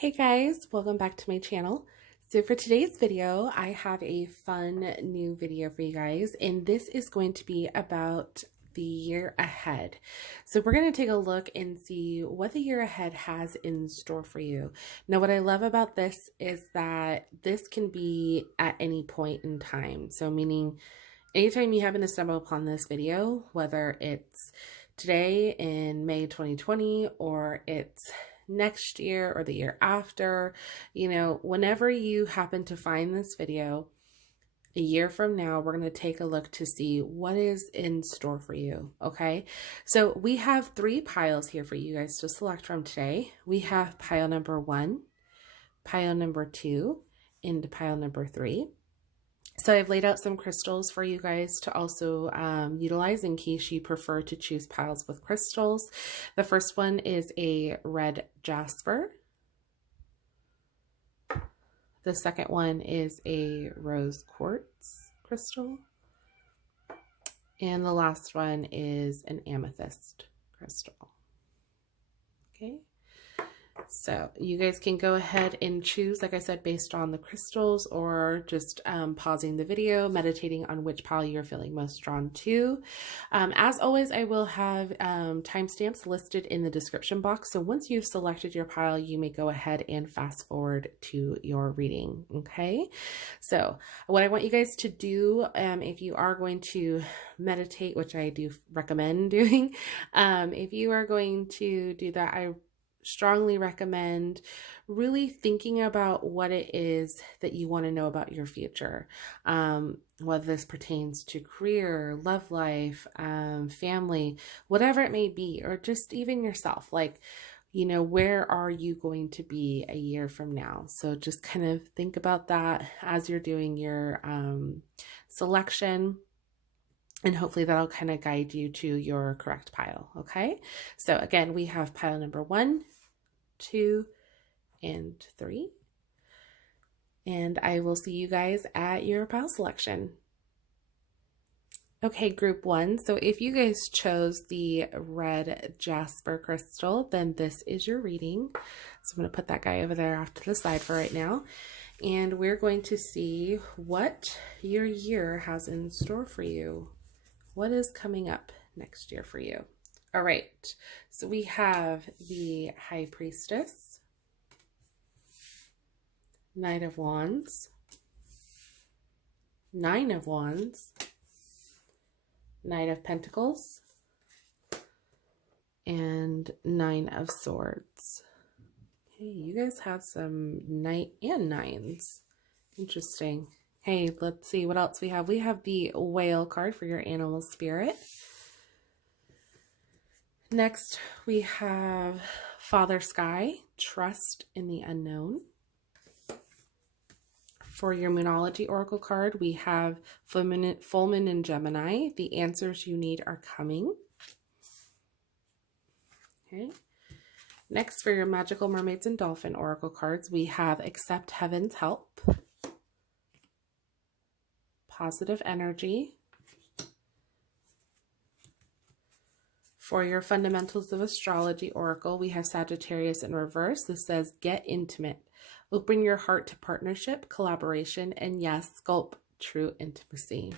Hey guys, welcome back to my channel. So for today's video, I have a fun new video for you guys, and this is going to be about the year ahead. So we're going to take a look and see what the year ahead has in store for you. Now, what I love about this is that this can be at any point in time. So meaning anytime you happen to stumble upon this video, whether it's today in May 2020 or it's next year or the year after, whenever you happen to find this video, a year from now, we're going to take a look to see what is in store for you. Okay. So we have 3 piles here for you guys to select from today. We have pile number 1, pile number 2, and pile number 3. So I've laid out some crystals for you guys to also utilize in case you prefer to choose piles with crystals. The first one is a red jasper. The second one is a rose quartz crystal. And the last one is an amethyst crystal. Okay. So you guys can go ahead and choose, like I said, based on the crystals, or just pausing the video, meditating on which pile you're feeling most drawn to. As always, I will have timestamps listed in the description box. So once you've selected your pile, you may go ahead and fast forward to your reading. Okay. So what I want you guys to do, if you are going to meditate, which I do recommend doing, if you are going to do that, I strongly recommend really thinking about what it is that you want to know about your future, whether this pertains to career, love life, family, whatever it may be, or just even yourself. Like, where are you going to be a year from now? So just kind of think about that as you're doing your selection. And hopefully that'll kind of guide you to your correct pile. Okay. So again, we have pile number 1, 2, and 3. And I will see you guys at your pile selection. Okay, group 1. So if you guys chose the red jasper crystal, then this is your reading. So I'm going to put that guy over there off to the side for right now. And we're going to see what your year has in store for you. What is coming up next year for you? All right, so we have the High Priestess, Knight of Wands, 9 of Wands, Knight of Pentacles, and 9 of Swords. Okay, you guys have some Knight and 9s. Interesting. Hey, let's see what else we have. We have the Whale card for your animal spirit. Next, we have Father Sky, Trust in the Unknown. For your Moonology Oracle card, we have Full Moon in Gemini. The answers you need are coming. Okay. Next, for your Magical Mermaids and Dolphin Oracle cards, we have Accept Heaven's Help, Positive Energy. For your Fundamentals of Astrology Oracle, we have Sagittarius in reverse. This says, get intimate. Open your heart to partnership, collaboration, and yes, sculpt true intimacy.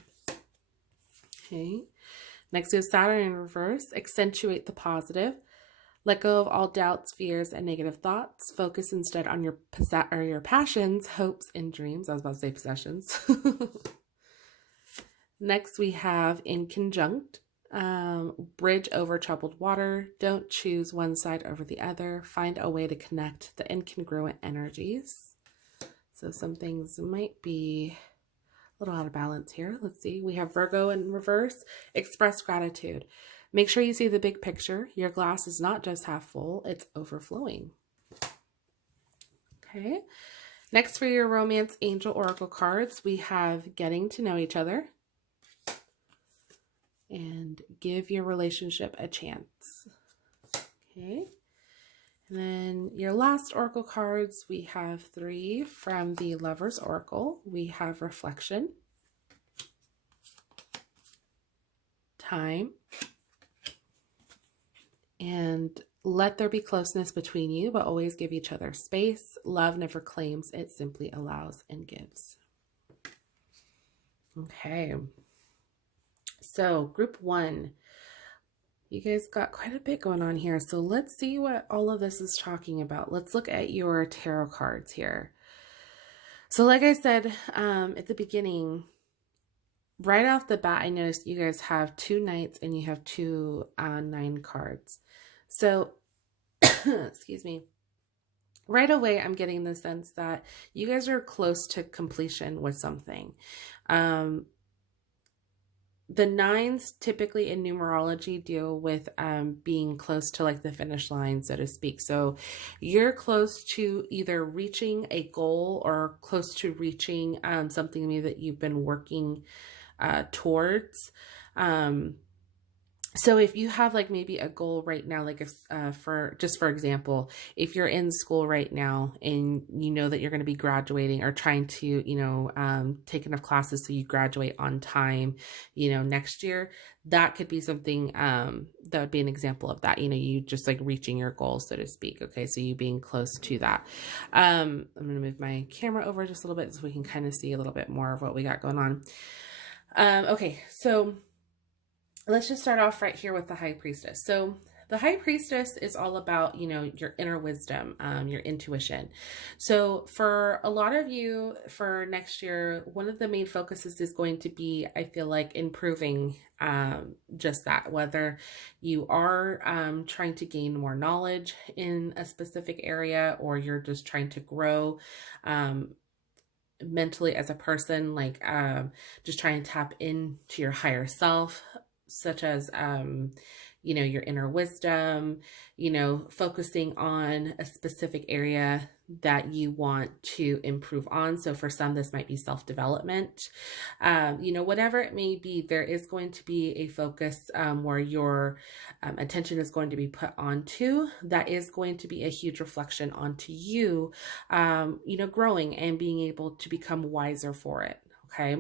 Okay. Next is Saturn in reverse. Accentuate the positive. Let go of all doubts, fears, and negative thoughts. Focus instead on your passions, hopes, and dreams. I was about to say possessions. Next, we have In Conjunct. Bridge over troubled water. Don't choose one side over the other. Find a way to connect the incongruent energies. So some things might be a little out of balance here. Let's see. We have Virgo in reverse. Express gratitude. Make sure you see the big picture. Your glass is not just half full, it's overflowing. Okay. Next, for your Romance Angel Oracle cards, we have Getting to Know Each Other and Give Your Relationship a Chance. Okay. And then your last Oracle cards, we have 3 from the Lover's Oracle. We have Reflection, Time, and Let there be closeness between you, but always give each other space. Love never claims, it simply allows and gives. Okay. So group 1, you guys got quite a bit going on here. So let's see what all of this is talking about. Let's look at your tarot cards here. So like I said at the beginning, right off the bat, I noticed you guys have 2 knights and you have 2 9 cards. So, excuse me, right away, I'm getting the sense that you guys are close to completion with something. The 9s typically in numerology deal with being close to like the finish line, so to speak. So you're close to either reaching a goal or close to reaching something maybe that you've been working towards. So if you have like maybe a goal right now, like if, for example, if you're in school right now and you know that you're going to be graduating or trying to, you know, take enough classes so you graduate on time, you know, next year, that could be something, that would be an example of that, you know, you just like reaching your goal, so to speak. Okay. So you being close to that. I'm going to move my camera over just a little bit so we can kind of see a little bit more of what we got going on. Okay. So let's just start off right here with the High Priestess. So the High Priestess is all about, you know, your inner wisdom, your intuition. So for a lot of you for next year, one of the main focuses is going to be, I feel like, improving just that, whether you are trying to gain more knowledge in a specific area or you're just trying to grow mentally as a person, like just trying to tap into your higher self, such as, you know, your inner wisdom, you know, focusing on a specific area that you want to improve on. So for some, this might be self-development, you know, whatever it may be, there is going to be a focus where your attention is going to be put onto. That is going to be a huge reflection onto you, you know, growing and being able to become wiser for it. Okay.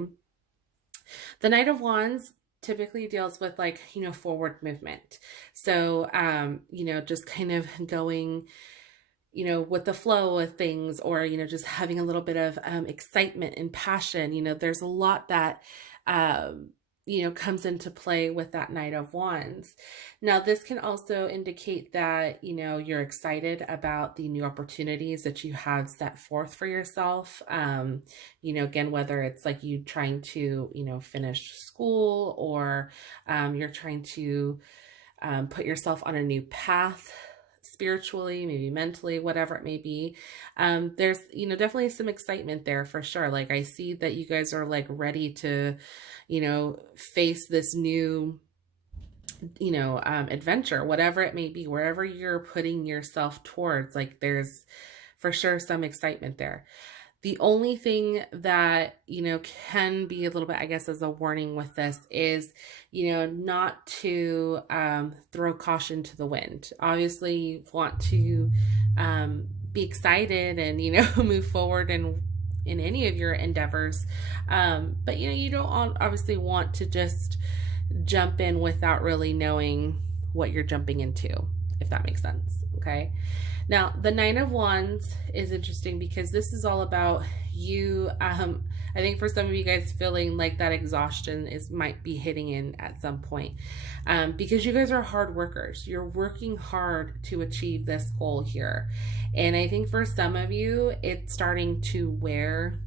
The Knight of Wands typically deals with like, you know, forward movement. So, you know, just kind of going, you know, with the flow of things, or, you know, just having a little bit of excitement and passion. You know, there's a lot that, you know, comes into play with that Knight of Wands. Now, this can also indicate that, you know, you're excited about the new opportunities that you have set forth for yourself. You know, again, whether it's like you trying to, you know, finish school, or you're trying to put yourself on a new path spiritually, maybe mentally, whatever it may be. There's, you know, definitely some excitement there for sure. Like I see that you guys are like ready to, you know, face this new, you know, adventure, whatever it may be, wherever you're putting yourself towards, like there's for sure some excitement there. The only thing that, you know, can be a little bit, I guess, as a warning with this is, you know, not to throw caution to the wind. Obviously, you want to be excited and, you know, move forward in any of your endeavors. But, you know, you don't obviously want to just jump in without really knowing what you're jumping into, if that makes sense. Okay. Now, the Nine of Wands is interesting because this is all about you. I think for some of you guys feeling like that exhaustion might be hitting in at some point, because you guys are hard workers. You're working hard to achieve this goal here. And I think for some of you, it's starting to wear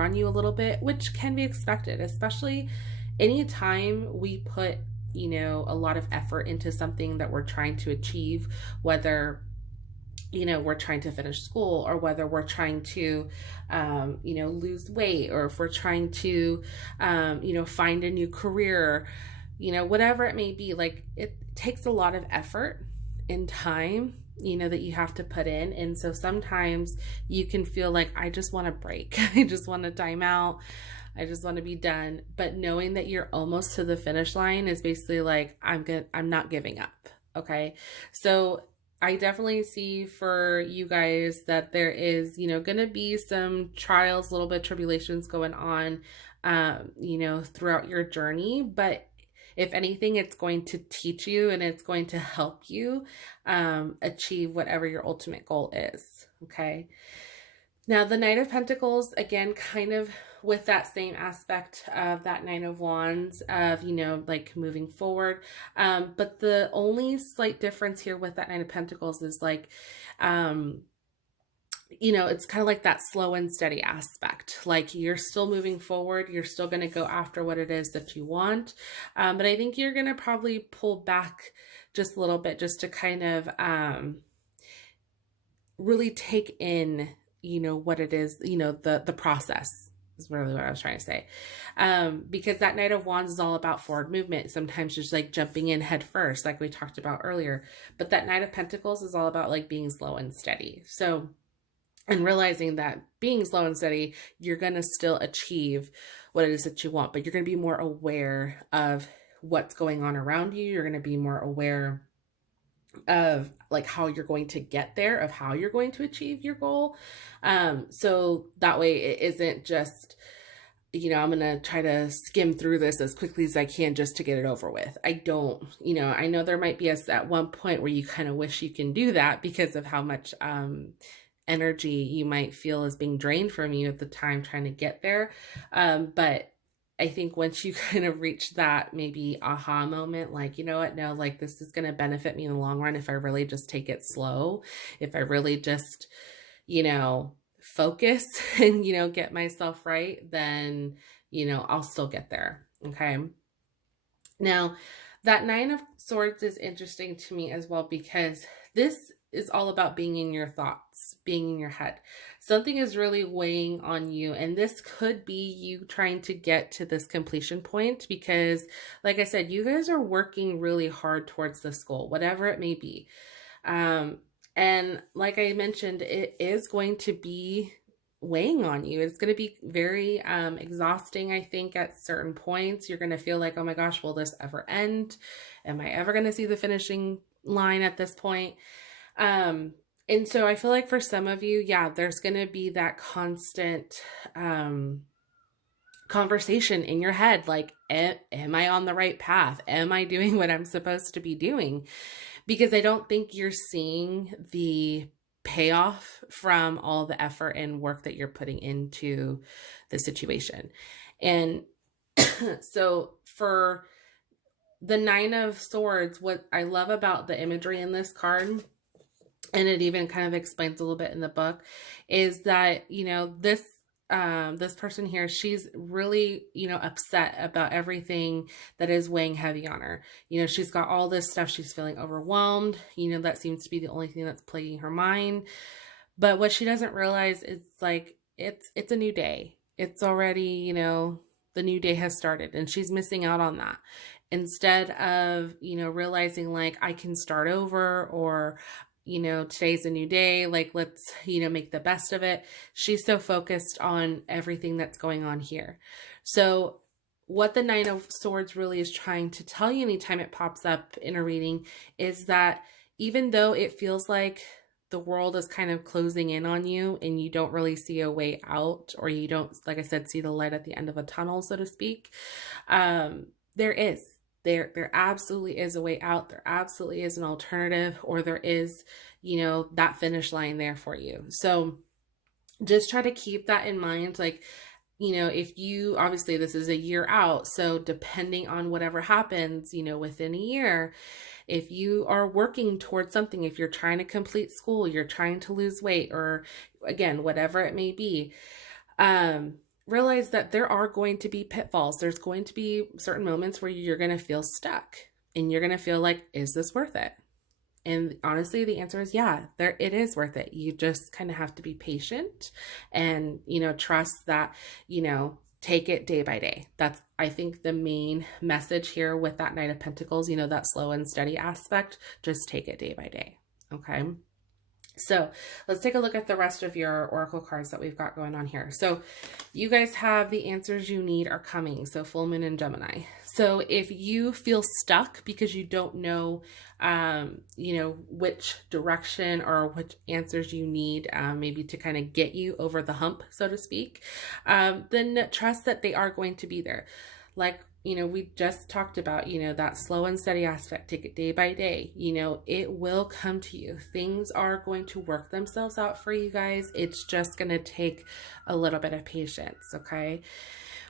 on you a little bit, which can be expected, especially anytime we put, you know, a lot of effort into something that we're trying to achieve, whether, you know, we're trying to finish school, or whether we're trying to, you know, lose weight, or if we're trying to, you know, find a new career, you know, whatever it may be. Like it takes a lot of effort and time, you know, that you have to put in. And so sometimes you can feel like, I just want to break. I just want to time out. I just want to be done. But knowing that you're almost to the finish line is basically like, I'm not giving up. Okay. So I definitely see for you guys that there is, you know, going to be some trials, a little bit of tribulations going on, you know, throughout your journey. But if anything, it's going to teach you and it's going to help you achieve whatever your ultimate goal is. Okay. Now, the Knight of Pentacles, again, kind of with that same aspect of that Nine of Wands of, you know, like moving forward. But the only slight difference here with that Nine of Pentacles is like, you know, it's kind of like that slow and steady aspect. Like you're still moving forward. You're still going to go after what it is that you want. But I think you're going to probably pull back just a little bit just to kind of really take in, you know, what it is, you know, the process is really what I was trying to say. Because that Knight of Wands is all about forward movement. Sometimes just like jumping in head first, like we talked about earlier. But that Knight of Pentacles is all about like being slow and steady. So, and realizing that being slow and steady, you're going to still achieve what it is that you want, but you're going to be more aware of what's going on around you. You're going to be more aware of like how you're going to get there, of how you're going to achieve your goal. So that way it isn't just, you know, I'm going to try to skim through this as quickly as I can just to get it over with. I don't, you know, I know there might be at one point where you kind of wish you can do that because of how much, energy you might feel is being drained from you at the time trying to get there. But I think once you kind of reach that maybe aha moment, like, you know what, no, like this is going to benefit me in the long run if I really just take it slow, if I really just, you know, focus and, you know, get myself right, then, you know, I'll still get there. Okay. Now, that Nine of Swords is interesting to me as well, because this is all about being in your thoughts, being in your head. Something is really weighing on you. And this could be you trying to get to this completion point because, like I said, you guys are working really hard towards this goal, whatever it may be. And like I mentioned, it is going to be weighing on you. It's going to be very exhausting, I think, at certain points. You're going to feel like, oh my gosh, will this ever end? Am I ever going to see the finishing line at this point? And so I feel like for some of you, yeah, there's going to be that constant conversation in your head. Like, am I on the right path? Am I doing what I'm supposed to be doing? Because I don't think you're seeing the payoff from all the effort and work that you're putting into the situation. And so for the Nine of Swords, what I love about the imagery in this card, and it even kind of explains a little bit in the book, is that, you know, this person here, she's really, you know, upset about everything that is weighing heavy on her. You know, she's got all this stuff. She's feeling overwhelmed. You know, that seems to be the only thing that's plaguing her mind. But what she doesn't realize is like, it's a new day. It's already, you know, the new day has started and she's missing out on that. Instead of, you know, realizing like I can start over, or, you know, today's a new day, like let's, you know, make the best of it. She's so focused on everything that's going on here. So what the Nine of Swords really is trying to tell you anytime it pops up in a reading is that even though it feels like the world is kind of closing in on you and you don't really see a way out, or you don't, like I said, see the light at the end of a tunnel, so to speak, there absolutely is a way out. There absolutely is an alternative, or there is, you know, that finish line there for you. So just try to keep that in mind. Like, you know, if you, obviously this is a year out, so depending on whatever happens, you know, within a year, if you are working towards something, if you're trying to complete school, you're trying to lose weight, or again, whatever it may be, realize that there are going to be pitfalls. There's going to be certain moments where you're going to feel stuck and you're going to feel like, is this worth it? And honestly, the answer is yeah, it is worth it. You just kind of have to be patient and, you know, trust that, you know, take it day by day. That's, I think, the main message here with that Knight of Pentacles, you know, that slow and steady aspect. Just take it day by day. Okay. So let's take a look at the rest of your oracle cards that we've got going on here. So you guys have the answers you need are coming. So full moon and Gemini. So if you feel stuck because you don't know, you know, which direction or which answers you need, maybe to kind of get you over the hump, so to speak, then trust that they are going to be there. Like you know, we just talked about, you know, that slow and steady aspect. Take it day by day. You know, it will come to you. Things are going to work themselves out for you guys. It's just going to take a little bit of patience, okay?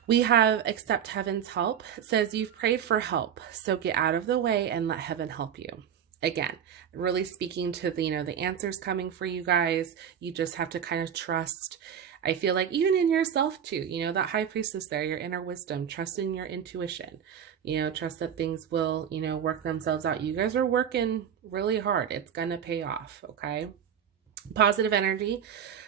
We have accept heaven's help. It says you've prayed for help, so get out of the way and let heaven help you. Again, really speaking to the, you know, the answers coming for you guys. You just have to kind of trust. I feel like even in yourself too, you know, that high priestess there, your inner wisdom, trust in your intuition, you know, trust that things will, you know, work themselves out. You guys are working really hard. It's going to pay off. Okay. Positive energy.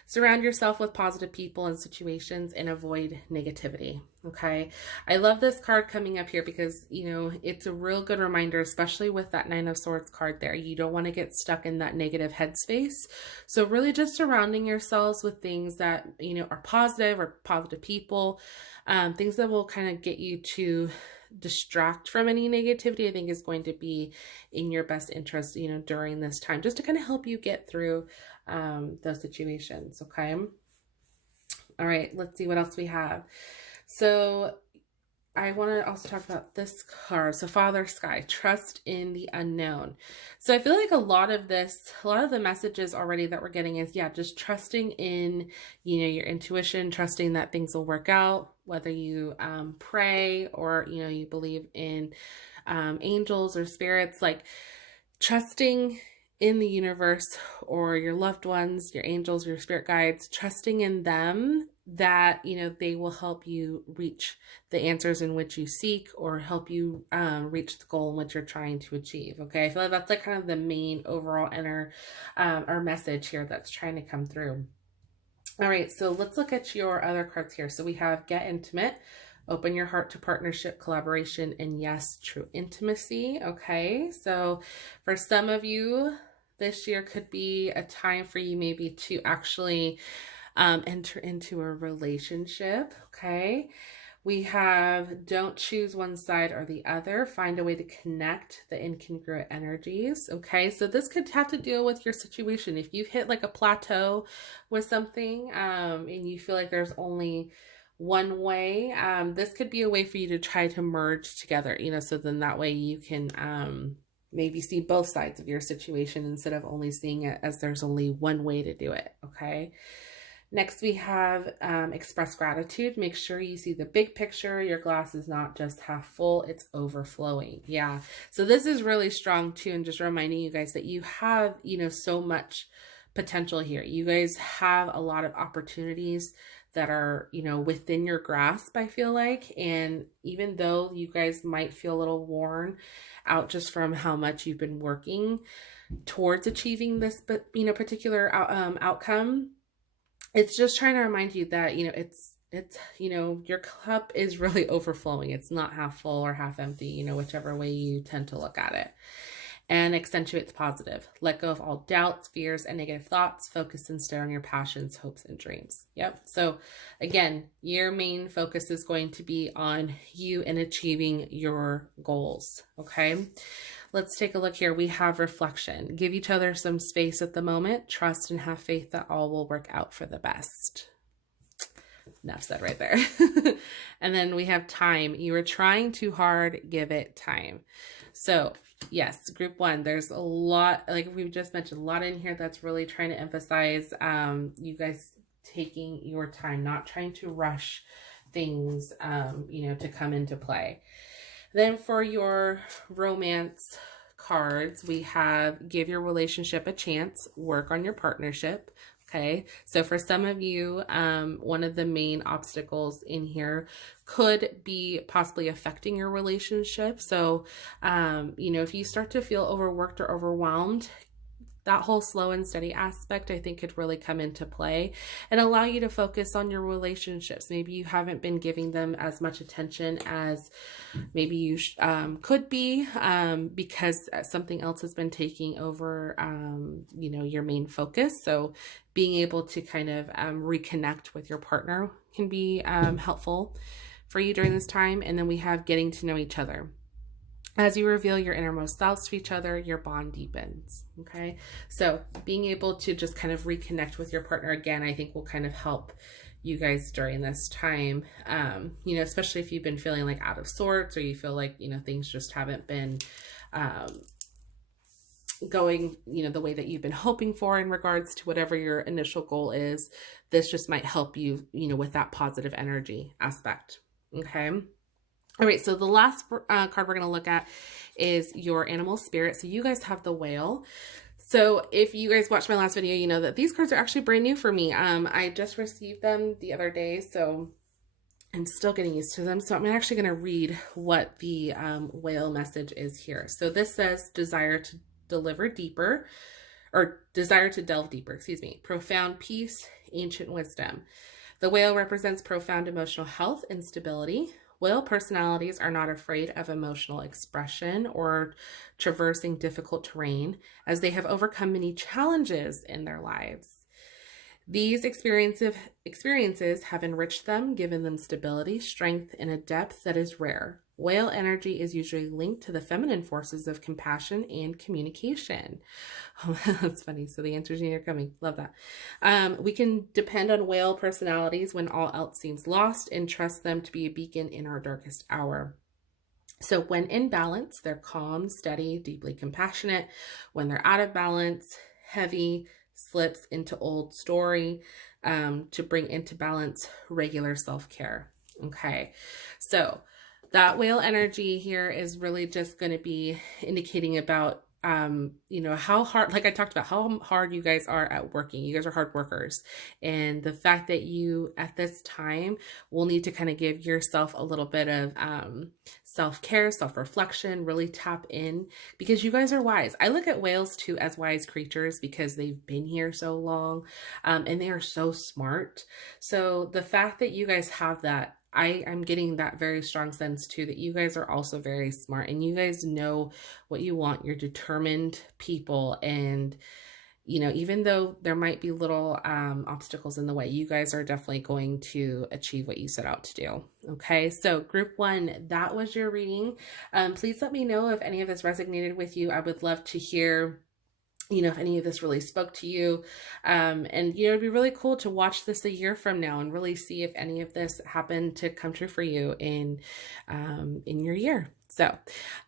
Surround yourself with positive people and situations and avoid negativity. Okay. I love this card coming up here because, you know, it's a real good reminder, especially with that Nine of Swords card there. You don't want to get stuck in that negative headspace. So really just surrounding yourselves with things that, you know, are positive or positive people, things that will kind of get you to distract from any negativity, I think is going to be in your best interest, you know, during this time, just to kind of help you get through those situations. Okay. All right, let's see what else we have. So I want to also talk about this card. So Father Sky, trust in the unknown. So I feel like a lot of the messages already that we're getting is, yeah, just trusting in, you know, your intuition, trusting that things will work out, whether you pray or, you know, you believe in angels or spirits, like trusting in the universe or your loved ones, your angels, your spirit guides, trusting in them that, you know, they will help you reach the answers in which you seek or help you reach the goal in which you're trying to achieve. Okay. I feel like that's like kind of the main overall inner or message here that's trying to come through. All right. So let's look at your other cards here. So we have Get Intimate, open your heart to partnership, collaboration, and yes, true intimacy. Okay. So for some of you, this year could be a time for you maybe to actually enter into a relationship. Okay. We have don't choose one side or the other. Find a way to connect the incongruent energies. Okay. So this could have to deal with your situation. If you've hit like a plateau with something and you feel like there's only one way, this could be a way for you to try to merge together, you know, so then that way you can maybe see both sides of your situation instead of only seeing it as there's only one way to do it. Okay. Next, we have express gratitude. Make sure you see the big picture. Your glass is not just half full, it's overflowing. Yeah. So this is really strong too. And just reminding you guys that you have, you know, so much potential here. You guys have a lot of opportunities that are, you know, within your grasp, I feel like. And even though you guys might feel a little worn out just from how much you've been working towards achieving this, but, you know, particular outcome, it's just trying to remind you that, you know, it's, you know, your cup is really overflowing. It's not half full or half empty, you know, whichever way you tend to look at it. And accentuate the positive. Let go of all doubts, fears, and negative thoughts. Focus instead on your passions, hopes, and dreams. Yep. So again, your main focus is going to be on you and achieving your goals. Okay. Let's take a look here. We have reflection. Give each other some space at the moment. Trust and have faith that all will work out for the best. Enough said right there. And then we have time. You are trying too hard. Give it time. So yes, group one, there's a lot, like we've just mentioned, a lot in here that's really trying to emphasize you guys taking your time, not trying to rush things, you know, to come into play. Then for your romance cards, we have give your relationship a chance, work on your partnership. Okay, so for some of you, one of the main obstacles in here could be possibly affecting your relationship. So, you know, if you start to feel overworked or overwhelmed, that whole slow and steady aspect, I think, could really come into play and allow you to focus on your relationships. Maybe you haven't been giving them as much attention as maybe you could be because something else has been taking over, you know, your main focus. So being able to kind of reconnect with your partner can be helpful for you during this time. And then we have getting to know each other. As you reveal your innermost selves to each other, your bond deepens. Okay. So being able to just kind of reconnect with your partner again, I think will kind of help you guys during this time. You know, especially if you've been feeling like out of sorts, or you feel like, you know, things just haven't been, going, you know, the way that you've been hoping for in regards to whatever your initial goal is. This just might help you, you know, with that positive energy aspect. Okay. All right, so the last card we're going to look at is your animal spirit. So you guys have the whale. So if you guys watched my last video, you know that these cards are actually brand new for me. I just received them the other day, so I'm still getting used to them. So I'm actually going to read what the whale message is here. So this says desire to deliver deeper, or desire to delve deeper, excuse me, profound peace, ancient wisdom. The whale represents profound emotional health and stability. Whale personalities are not afraid of emotional expression or traversing difficult terrain, as they have overcome many challenges in their lives. These experiences have enriched them, given them stability, strength, and a depth that is rare. Whale energy is usually linked to the feminine forces of compassion and communication. Oh, that's funny. So the answers are coming. Love that. We can depend on whale personalities when all else seems lost, and trust them to be a beacon in our darkest hour. So when in balance, they're calm, steady, deeply compassionate. When they're out of balance, heavy, slips into old story, to bring into balance regular self-care. Okay. So that whale energy here is really just going to be indicating about, you know, how hard, like I talked about, how hard you guys are at working. You guys are hard workers. And the fact that you, at this time, will need to kind of give yourself a little bit of self-care, self-reflection, really tap in, because you guys are wise. I look at whales too as wise creatures because they've been here so long, and they are so smart. So the fact that you guys have that, I'm getting that very strong sense too, that you guys are also very smart, and you guys know what you want. You're determined people, and you know, even though there might be little obstacles in the way, you guys are definitely going to achieve what you set out to do. Okay, so group one, that was your reading. Please let me know if any of this resonated with you. I would love to hear, you know, if any of this really spoke to you. And, you know, it'd be really cool to watch this a year from now and really see if any of this happened to come true for you in your year. So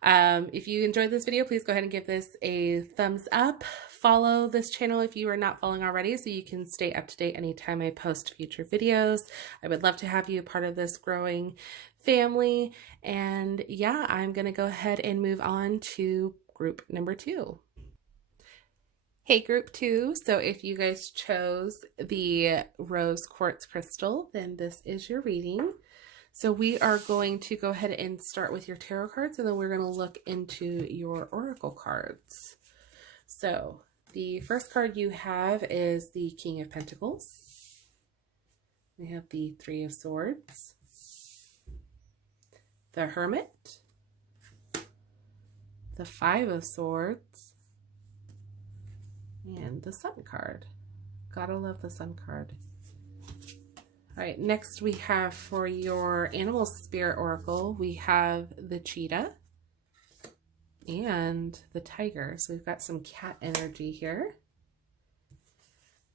if you enjoyed this video, please go ahead and give this a thumbs up. Follow this channel if you are not following already, so you can stay up to date anytime I post future videos. I would love to have you a part of this growing family. And yeah, I'm going to go ahead and move on to group number 2. Hey, group 2. So if you guys chose the rose quartz crystal, then this is your reading. So we are going to go ahead and start with your tarot cards, and then we're going to look into your oracle cards. So the first card you have is the King of Pentacles. We have the Three of Swords, the Hermit, the Five of Swords, and the Sun card. Gotta love the Sun card. All right, next we have for your animal spirit oracle, we have the cheetah and the tiger. So we've got some cat energy here.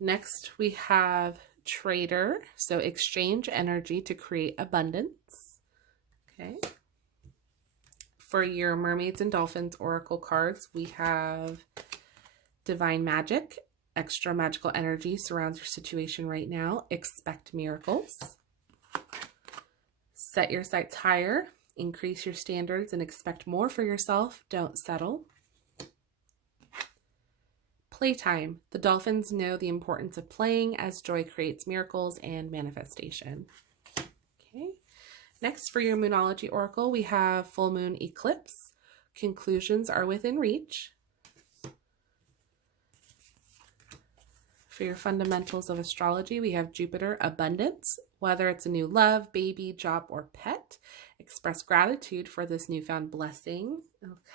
Next we have trader, so exchange energy to create abundance. Okay. For your mermaids and dolphins oracle cards, we have divine magic. Extra magical energy surrounds your situation right now. Expect miracles. Set your sights higher. Increase your standards and expect more for yourself. Don't settle. Playtime. The dolphins know the importance of playing, as joy creates miracles and manifestation. Okay. Next, for your Moonology oracle, we have full moon eclipse. Conclusions are within reach. For your fundamentals of astrology, we have Jupiter, abundance. Whether it's a new love, baby, job, or pet, express gratitude for this newfound blessing.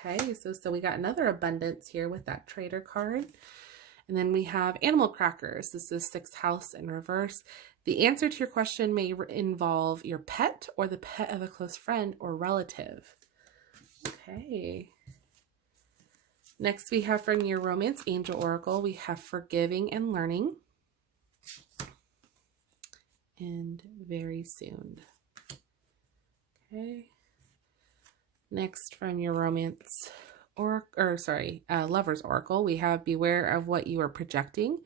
Okay, so we got another abundance here with that trader card. And then we have animal crackers. This is 6th house in reverse. The answer to your question may involve your pet or the pet of a close friend or relative. Okay. Next, we have from your Romance Angel Oracle, we have Forgiving and Learning. And very soon. Okay. Next, from your Romance Lovers Oracle, we have Beware of what you are projecting.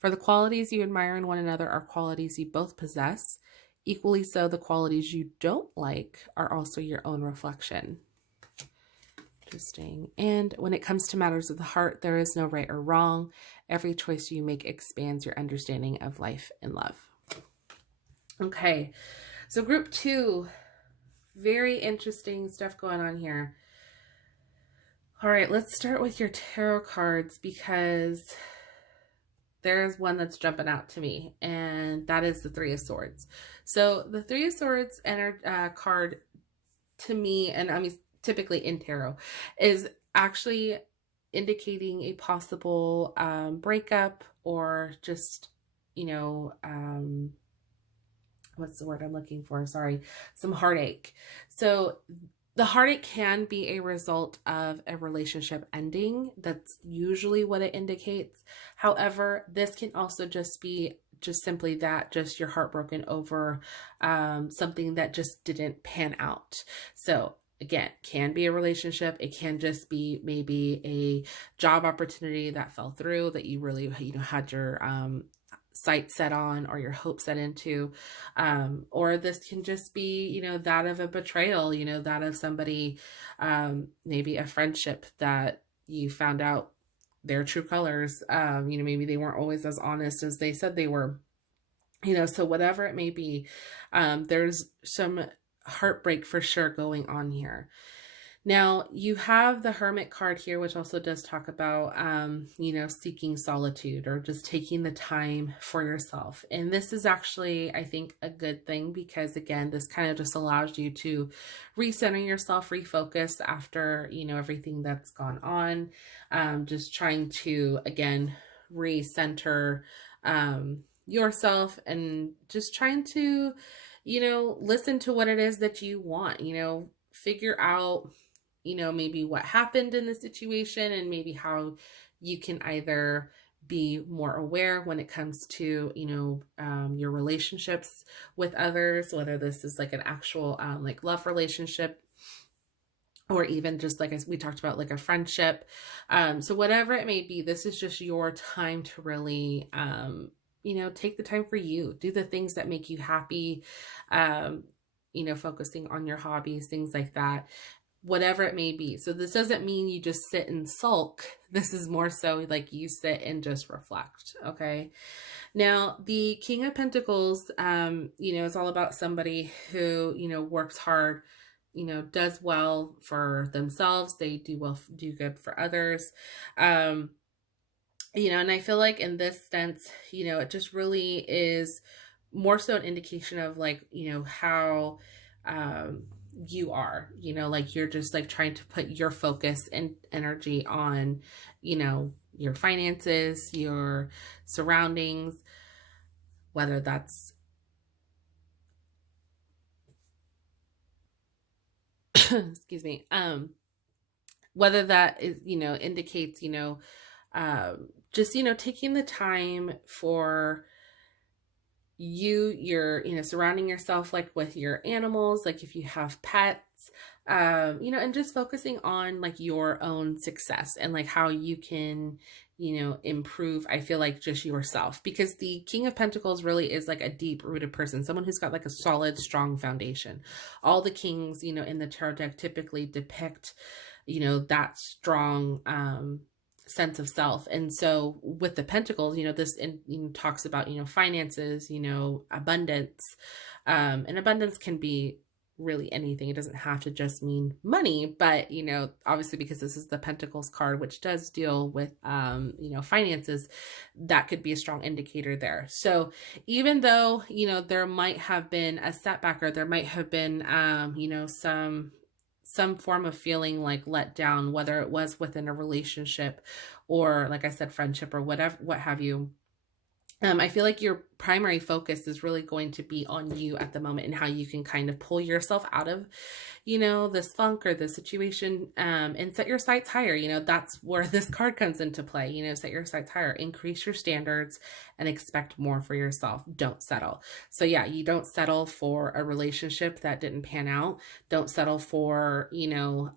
For the qualities you admire in one another are qualities you both possess. Equally so, the qualities you don't like are also your own reflection. Interesting. And when it comes to matters of the heart, there is no right or wrong. Every choice you make expands your understanding of life and love. Okay, so group 2, very interesting stuff going on here. All right, let's start with your tarot cards, because there's one that's jumping out to me, and that is the Three of Swords. So the Three of Swords card to me, and I mean typically in tarot, is actually indicating a possible breakup, or just, you know, what's the word I'm looking for? Sorry, some heartache. So the heartache can be a result of a relationship ending. That's usually what it indicates. However, this can also just be simply that, just you're heartbroken over something that just didn't pan out. So again, can be a relationship. It can just be maybe a job opportunity that fell through, that you really, had your sight set on, or your hope set into, or this can just be, that of a betrayal, that of somebody, maybe a friendship that you found out their true colors, maybe they weren't always as honest as they said they were, so whatever it may be, there's some heartbreak for sure going on here. Now, you have the Hermit card here, which also does talk about, seeking solitude, or just taking the time for yourself. And this is actually, I think, a good thing, because again, this kind of just allows you to recenter yourself, refocus after, everything that's gone on. Just trying to, again, recenter yourself, and just trying to, listen to what it is that you want, figure out, maybe what happened in the situation, and maybe how you can either be more aware when it comes to, your relationships with others, whether this is like an actual, like love relationship, or even just like, as we talked about, like a friendship. So whatever it may be, this is just your time to really, take the time for you, do the things that make you happy, focusing on your hobbies, things like that, whatever it may be. So this doesn't mean you just sit and sulk. This is more so like you sit and just reflect. Okay. Now, the King of Pentacles, is all about somebody who, works hard, does well for themselves. They do good for others. And I feel like in this sense, it just really is more so an indication of like, how, you are, like you're just like trying to put your focus and energy on, your finances, your surroundings, whether that's, excuse me, whether that is, indicates, just, taking the time for you're, surrounding yourself like with your animals, like if you have pets, and just focusing on like your own success, and like how you can, improve, I feel like, just yourself, because the King of Pentacles really is like a deep rooted person, someone who's got like a solid, strong foundation. All the kings, in the tarot deck typically depict, that strong, sense of self. And so with the Pentacles, this talks about, finances, abundance, and abundance can be really anything. It doesn't have to just mean money, but, obviously because this is the Pentacles card, which does deal with, finances, that could be a strong indicator there. So even though, there might have been a setback, or there might have been, some form of feeling like let down, whether it was within a relationship, or like I said, friendship, or whatever, what have you, I feel like your primary focus is really going to be on you at the moment and how you can kind of pull yourself out of, you know, this funk or this situation, and set your sights higher. You know, that's where this card comes into play. You know, set your sights higher, increase your standards, and expect more for yourself. Don't settle. So yeah, you don't settle for a relationship that didn't pan out. Don't settle for, you know,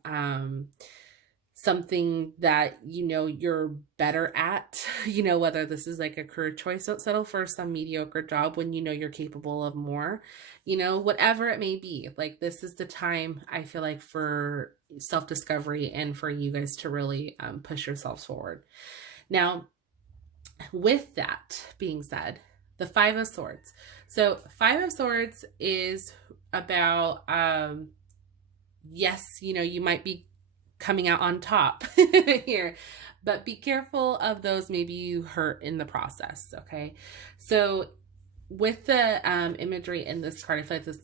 something that, you know, you're better at, you know, whether this is like a career choice. Don't settle for some mediocre job when you know you're capable of more, you know, whatever it may be. Like, this is the time, I feel like, for self-discovery and for you guys to really push yourselves forward. Now, with that being said, the Five of Swords. So Five of Swords is about, yes, you know, you might be coming out on top here, but be careful of those maybe you hurt in the process. Okay, so with the imagery in this card, I feel like this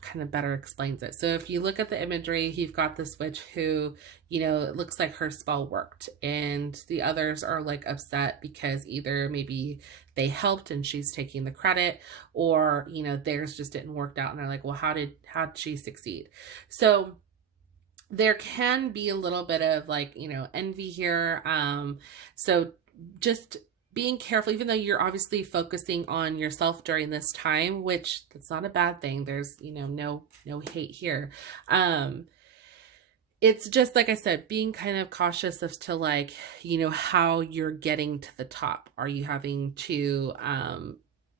kind of better explains it. So if you look at the imagery, you've got this witch who, you know, it looks like her spell worked, and the others are like upset because either maybe they helped and she's taking the credit, or, you know, theirs just didn't work out and they're like, well, how did she succeed? So there can be a little bit of, like, you know, envy here. So just being careful, even though you're obviously focusing on yourself during this time, which that's not a bad thing. There's, you know, no hate here. It's just, like I said, being kind of cautious as to, like, you know, how you're getting to the top. Are you having to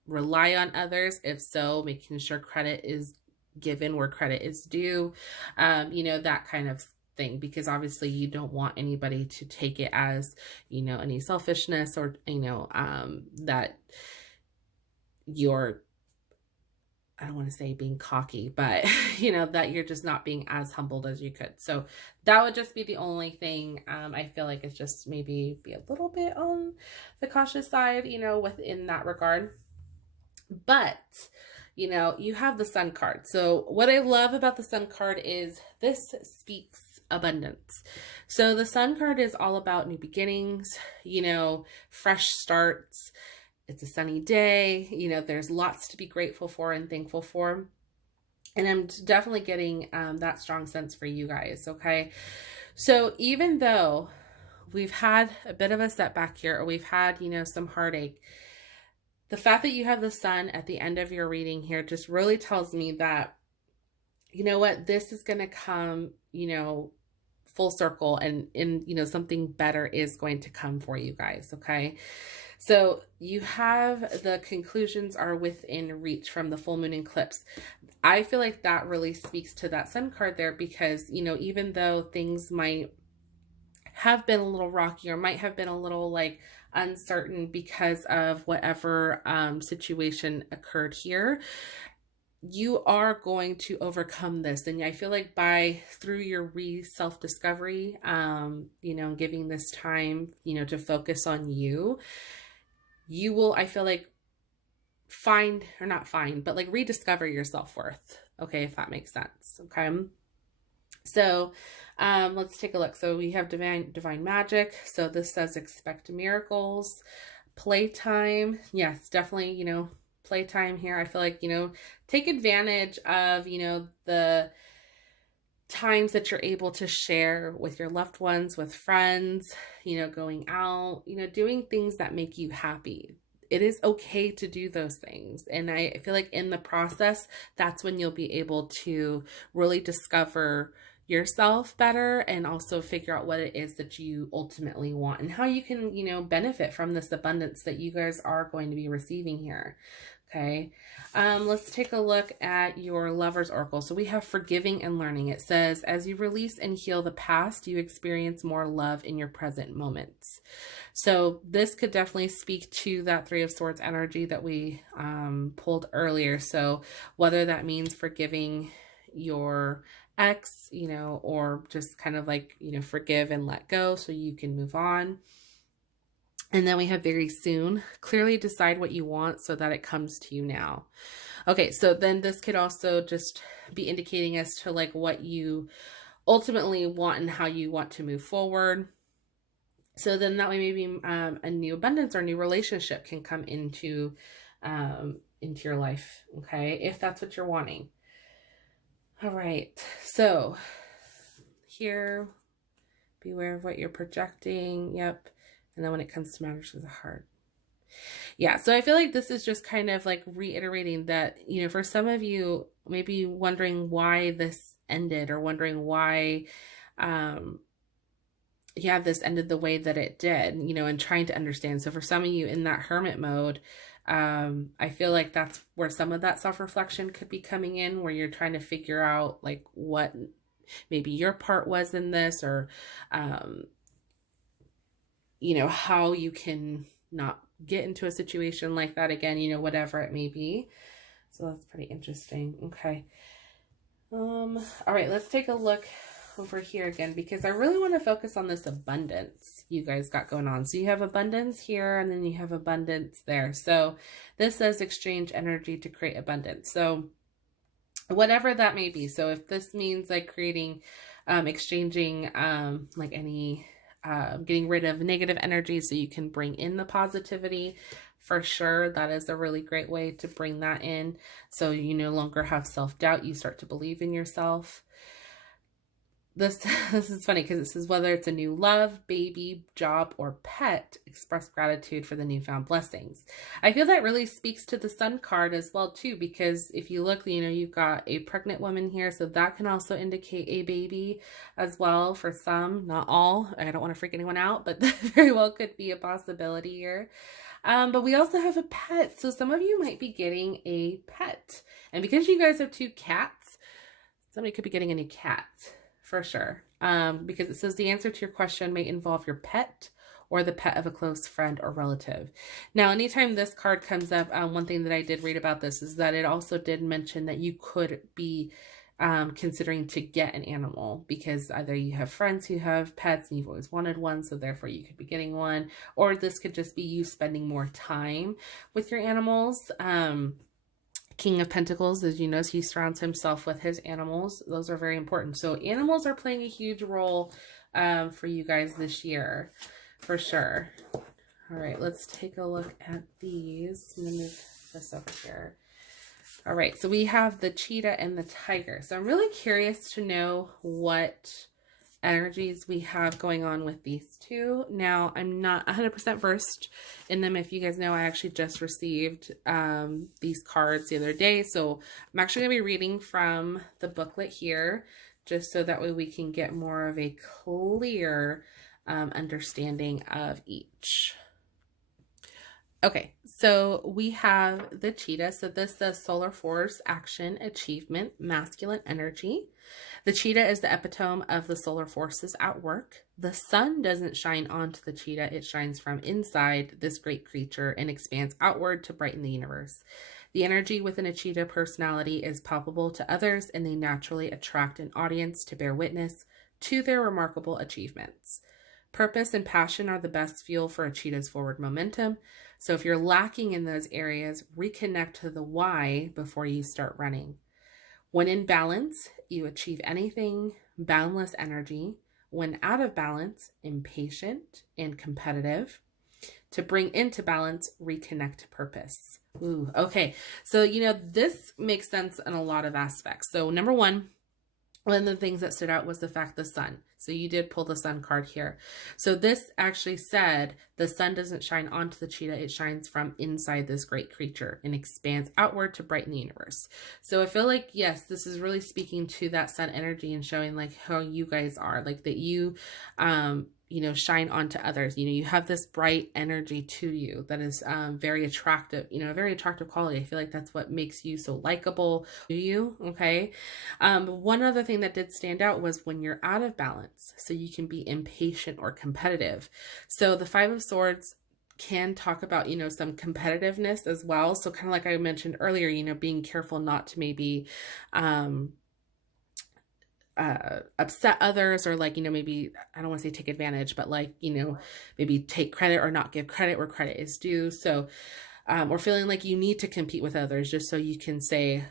rely on others? If so, making sure credit is given where credit is due, you know, that kind of thing, because obviously you don't want anybody to take it as, you know, any selfishness or, you know, that you're, I don't want to say being cocky, but you know, that you're just not being as humbled as you could. So that would just be the only thing. I feel like it's just maybe be a little bit on the cautious side, you know, within that regard. But you know, you have the Sun card. So what I love about the Sun card is this speaks abundance. So the Sun card is all about new beginnings, you know, fresh starts. It's a sunny day. You know, there's lots to be grateful for and thankful for. And I'm definitely getting that strong sense for you guys, okay? So even though we've had a bit of a setback here, or we've had, you know, some heartache, the fact that you have the Sun at the end of your reading here just really tells me that, you know what, this is going to come, you know, full circle, and you know, something better is going to come for you guys. Okay. So you have the conclusions are within reach from the full moon eclipse. I feel like that really speaks to that Sun card there, because, you know, even though things might have been a little rocky, or might have been a little like uncertain because of whatever situation occurred here, you are going to overcome this. And I feel like through your self-discovery, you know, giving this time, you know, to focus on you, you will, I feel like, but like rediscover your self-worth. Okay, if that makes sense. Okay. So let's take a look. So we have divine magic. So this says expect miracles, playtime. Yes, definitely, you know, playtime here. I feel like, you know, take advantage of, you know, the times that you're able to share with your loved ones, with friends, you know, going out, you know, doing things that make you happy. It is okay to do those things. And I feel like in the process, that's when you'll be able to really discover yourself better, and also figure out what it is that you ultimately want and how you can, you know, benefit from this abundance that you guys are going to be receiving here. Okay. Let's take a look at your Lover's Oracle. So we have forgiving and learning. It says, as you release and heal the past, you experience more love in your present moments. So this could definitely speak to that Three of Swords energy that we pulled earlier. So whether that means forgiving your ex, you know, or just kind of like, you know, forgive and let go so you can move on. And then we have very soon. Clearly decide what you want so that it comes to you now. Okay, so then this could also just be indicating as to like what you ultimately want and how you want to move forward. So then that way maybe a new abundance or a new relationship can come into your life, okay, if that's what you're wanting. All right, so here, beware of what you're projecting. Yep. And then when it comes to matters of the heart. Yeah, so I feel like this is just kind of like reiterating that, you know, for some of you, maybe wondering why this ended, or wondering why, yeah, this ended the way that it did, you know, and trying to understand. So for some of you in that hermit mode, I feel like that's where some of that self-reflection could be coming in, where you're trying to figure out like what maybe your part was in this, or, you know, how you can not get into a situation like that again, you know, whatever it may be. So that's pretty interesting. Okay. All right, let's take a look over here again, because I really want to focus on this abundance you guys got going on. So you have abundance here, and then you have abundance there. So this says exchange energy to create abundance. So whatever that may be. So if this means like creating, exchanging, like any, getting rid of negative energy so you can bring in the positivity, for sure, that is a really great way to bring that in. So you no longer have self-doubt. You start to believe in yourself. This is funny because it says whether it's a new love, baby, job, or pet, express gratitude for the newfound blessings. I feel that really speaks to the Sun card as well too, because if you look, you know, you've got a pregnant woman here, so that can also indicate a baby as well for some, not all. I don't want to freak anyone out, but that very well could be a possibility here. But we also have a pet, so some of you might be getting a pet, and because you guys have 2 cats, somebody could be getting a new cat. For sure. Because it says the answer to your question may involve your pet or the pet of a close friend or relative. Now, anytime this card comes up, one thing that I did read about this is that it also did mention that you could be considering to get an animal, because either you have friends who have pets and you've always wanted one, so therefore you could be getting one, or this could just be you spending more time with your animals. King of Pentacles, as you know, he surrounds himself with his animals. Those are very important. So animals are playing a huge role for you guys this year, for sure. All right, let's take a look at these. I'm going to move this over here. All right, so we have the cheetah and the tiger. So I'm really curious to know what energies we have going on with these two. Now, I'm not 100% versed in them. If you guys know, I actually just received these cards the other day. So I'm actually going to be reading from the booklet here, just so that way we can get more of a clear understanding of each. Okay, so we have the cheetah. So this says solar force, action, achievement, masculine energy. The cheetah is the epitome of the solar forces at work. The sun doesn't shine onto the cheetah. It shines from inside this great creature and expands outward to brighten the universe. The energy within a cheetah personality is palpable to others, and they naturally attract an audience to bear witness to their remarkable achievements. Purpose and passion are the best fuel for a cheetah's forward momentum. So if you're lacking in those areas, reconnect to the why before you start running. When in balance, you achieve anything, boundless energy. When out of balance, impatient and competitive. To bring into balance, reconnect to purpose. Ooh, okay. So, you know, this makes sense in a lot of aspects. So number one of the things that stood out was the fact the sun. So you did pull the sun card here. So this actually said the sun doesn't shine onto the cheetah. It shines from inside this great creature and expands outward to brighten the universe. So I feel like, yes, this is really speaking to that sun energy and showing like how you guys are, like that you, you know, shine onto others. You know, you have this bright energy to you that is very attractive, you know, a very attractive quality. I feel like that's what makes you so likable to you, okay? One other thing that did stand out was when you're out of balance, so you can be impatient or competitive. So the Five of Swords can talk about, you know, some competitiveness as well. So kind of like I mentioned earlier, you know, being careful not to maybe, upset others, or like, you know, maybe, I don't want to say take advantage, but like, you know, maybe take credit or not give credit where credit is due. So, or feeling like you need to compete with others just so you can say,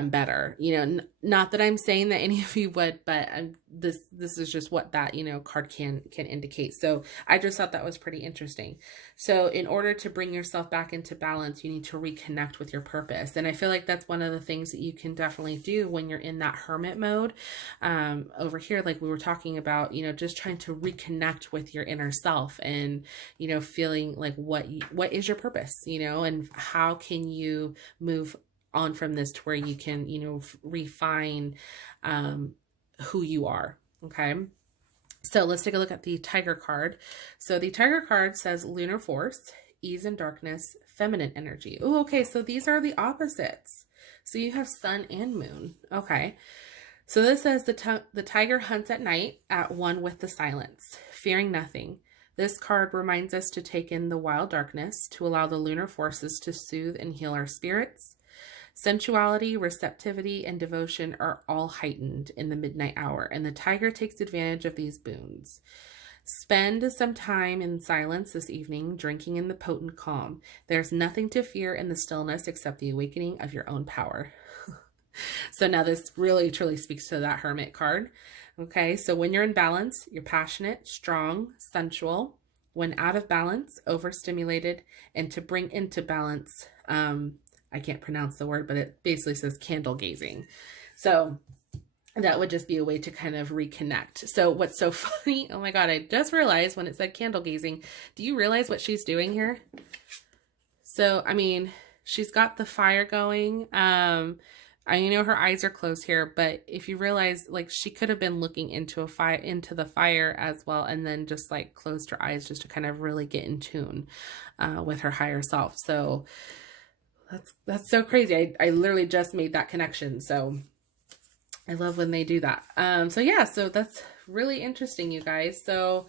I'm better. You know, not that I'm saying that any of you would, but this is just what that, you know, card can indicate. So I just thought that was pretty interesting. So in order to bring yourself back into balance, you need to reconnect with your purpose. And I feel like that's one of the things that you can definitely do when you're in that hermit mode. Over here, like we were talking about, you know, just trying to reconnect with your inner self and, you know, feeling like what is your purpose, you know, and how can you move on from this to where you can, you know, refine who you are. Okay. So let's take a look at the Tiger card. So the Tiger card says lunar force, ease and darkness, feminine energy. Oh, okay. So these are the opposites. So you have sun and moon. Okay. So this says the tiger hunts at night at one with the silence, fearing nothing. This card reminds us to take in the wild darkness, to allow the lunar forces to soothe and heal our spirits. Sensuality, receptivity, and devotion are all heightened in the midnight hour, and the tiger takes advantage of these boons. Spend some time in silence this evening, drinking in the potent calm. There's nothing to fear in the stillness except the awakening of your own power. So now this really truly speaks to that hermit card. Okay, so when you're in balance, you're passionate, strong, sensual. When out of balance, overstimulated, and to bring into balance, I can't pronounce the word, but it basically says candle gazing. So that would just be a way to kind of reconnect. So what's so funny, oh my God, I just realized when it said candle gazing, do you realize what she's doing here? So, I mean, she's got the fire going. I know her eyes are closed here, but if you realize, like, she could have been looking into the fire as well, and then just like closed her eyes just to kind of really get in tune with her higher self. So that's so crazy. I literally just made that connection. So I love when they do that. So yeah, so that's really interesting, you guys. So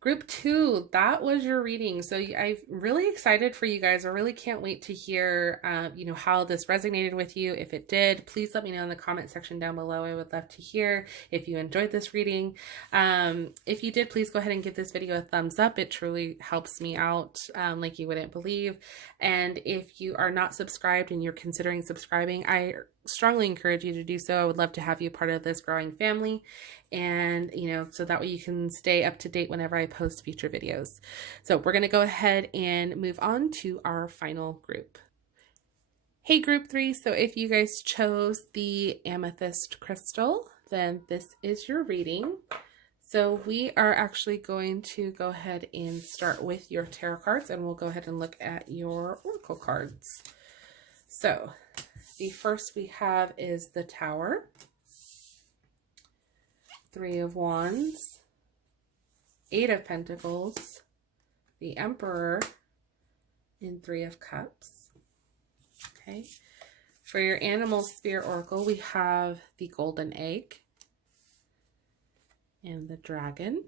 Group 2, that was your reading. So I'm really excited for you guys. I really can't wait to hear, you know, how this resonated with you. If it did, please let me know in the comment section down below. I would love to hear if you enjoyed this reading. If you did, please go ahead and give this video a thumbs up. It truly helps me out like you wouldn't believe. And if you are not subscribed and you're considering subscribing, I strongly encourage you to do so. I would love to have you part of this growing family, and you know, so that way you can stay up to date whenever I post future videos. So we're going to go ahead and move on to our final group. Hey Group 3, so if you guys chose the amethyst crystal, then this is your reading. So we are actually going to go ahead and start with your tarot cards, and we'll go ahead and look at your oracle cards. So the first we have is the Tower, 3 of Wands, 8 of Pentacles, the Emperor, and 3 of Cups. Okay. For your Animal Spirit Oracle, we have the Golden Egg and the Dragon.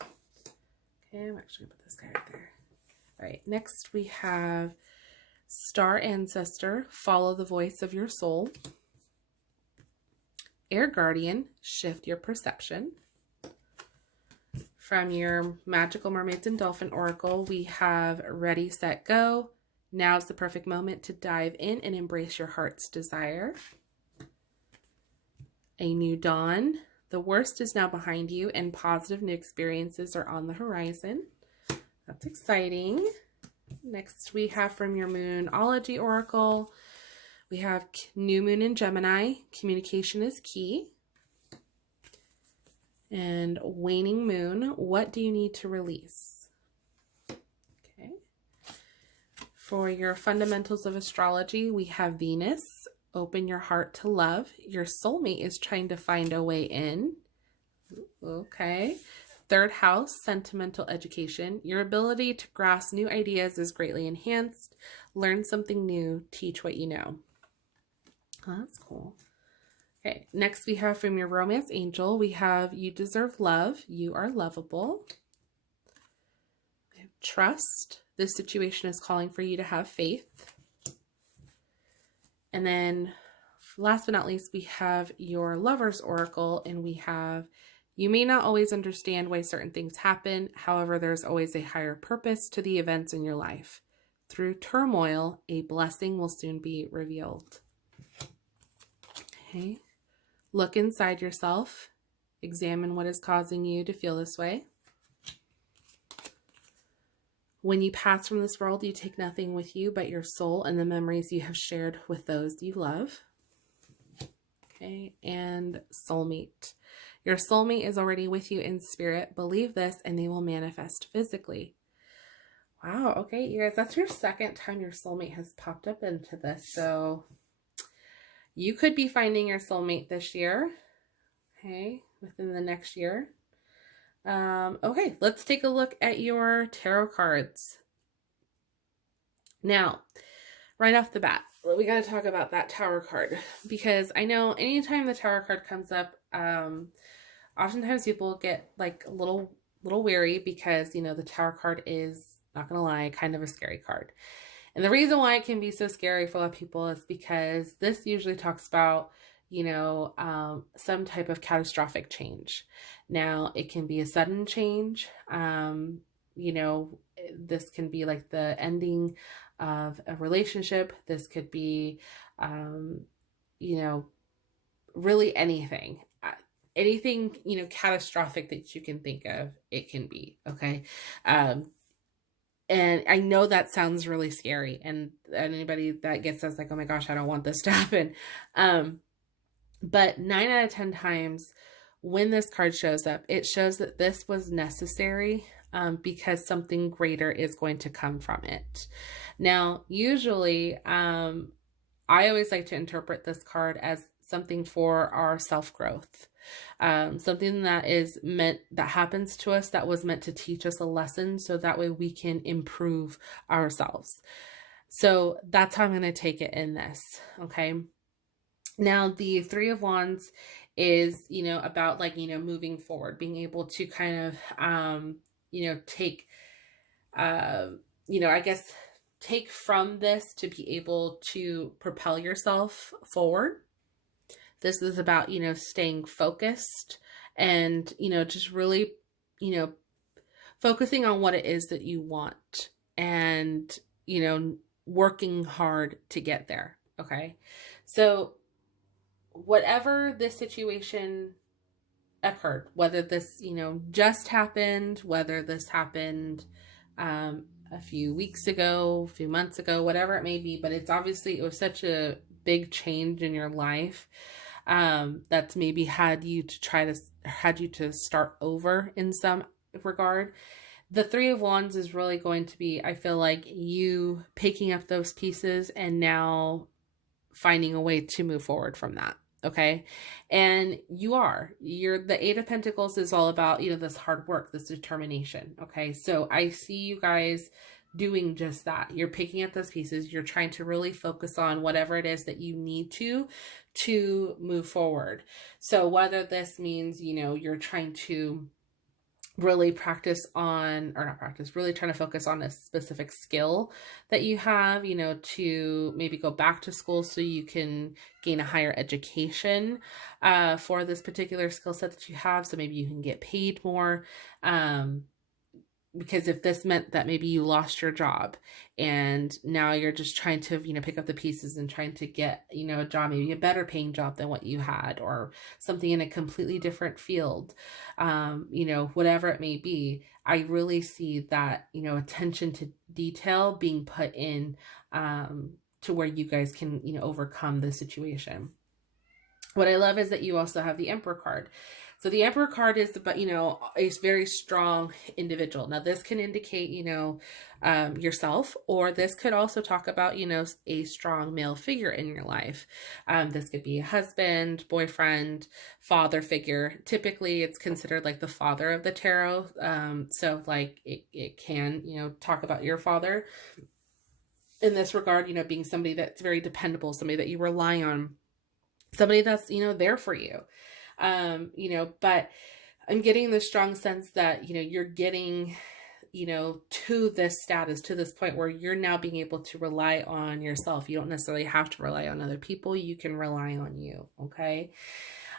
Okay, I'm actually going to put this guy right there. All right, next we have Star Ancestor, follow the voice of your soul. Air Guardian, shift your perception. From your Magical Mermaids and Dolphin Oracle, we have Ready, Set, Go. Now's the perfect moment to dive in and embrace your heart's desire. A New Dawn, the worst is now behind you and positive new experiences are on the horizon. That's exciting. Next, we have from your Moonology Oracle, we have New Moon in Gemini, communication is key. And Waning Moon, what do you need to release? Okay. For your Fundamentals of Astrology, we have Venus, open your heart to love. Your soulmate is trying to find a way in. Okay. 3rd house, sentimental education. Your ability to grasp new ideas is greatly enhanced. Learn something new. Teach what you know. Oh, that's cool. Okay, next we have from your Romance Angel, we have You Deserve Love. You are lovable. We have Trust. This situation is calling for you to have faith. And then last but not least, we have your Lover's Oracle, and we have You may not always understand why certain things happen. However, there's always a higher purpose to the events in your life. Through turmoil, a blessing will soon be revealed. Okay. Look inside yourself. Examine what is causing you to feel this way. When you pass from this world, you take nothing with you but your soul and the memories you have shared with those you love. Okay, and soulmate. Your soulmate is already with you in spirit. Believe this and they will manifest physically. Wow, okay, you guys, that's your second time your soulmate has popped up into this. So you could be finding your soulmate this year, okay, within the next year. Okay, let's take a look at your tarot cards. Now, right off the bat, we got to talk about that Tower card, because I know anytime the Tower card comes up, oftentimes people get like a little wary, because, you know, the Tower card is, not gonna lie, kind of a scary card. And the reason why it can be so scary for a lot of people is because this usually talks about, you know, some type of catastrophic change. Now, it can be a sudden change. You know, this can be like the ending of a relationship. This could be, you know, really anything. Anything, you know, catastrophic that you can think of, it can be, okay? And I know that sounds really scary, and anybody that gets us like, oh my gosh, I don't want this to happen. But 9 out of 10 times when this card shows up, it shows that this was necessary, because something greater is going to come from it. Now, usually, I always like to interpret this card as something for our self-growth. Something that is meant, that happens to us, that was meant to teach us a lesson, so that way we can improve ourselves. So that's how I'm going to take it in this. Okay. Now, the Three of Wands is, you know, about like, you know, moving forward, being able to kind of, you know, take, you know, I guess take from this to be able to propel yourself forward. This is about, you know, staying focused and, you know, just really, you know, focusing on what it is that you want and, you know, working hard to get there. Okay. So whatever this situation occurred, whether this, you know, just happened, whether this happened, a few weeks ago, a few months ago, whatever it may be, but it's obviously, it was such a big change in your life, that's maybe had you to start over in some regard. The Three of Wands is really going to be, I feel like, you picking up those pieces and now finding a way to move forward from that. Okay. And the Eight of Pentacles is all about, you know, this hard work, this determination. Okay. So I see you guys doing just that. You're picking up those pieces. You're trying to really focus on whatever it is that you need to move forward. So whether this means, you know, you're trying to really really trying to focus on a specific skill that you have, you know, to maybe go back to school so you can gain a higher education for this particular skill set that you have. So maybe you can get paid more. Because if this meant that maybe you lost your job and now you're just trying to, you know, pick up the pieces and trying to get, you know, a job, maybe a better paying job than what you had, or something in a completely different field, you know, whatever it may be, I really see that, you know, attention to detail being put in to where you guys can, you know, overcome the situation. What I love is that you also have the Emperor card. So the Emperor card is about, you know, a very strong individual. Now this can indicate, you know, yourself, or this could also talk about, you know, a strong male figure in your life. This could be a husband, boyfriend, father figure. Typically it's considered like the father of the tarot. So like it can, you know, talk about your father in this regard, you know, being somebody that's very dependable, somebody that you rely on, somebody that's, you know, there for you. You know, but I'm getting the strong sense that, you know, you're getting, you know, to this status, to this point where you're now being able to rely on yourself. You don't necessarily have to rely on other people. You can rely on you. Okay.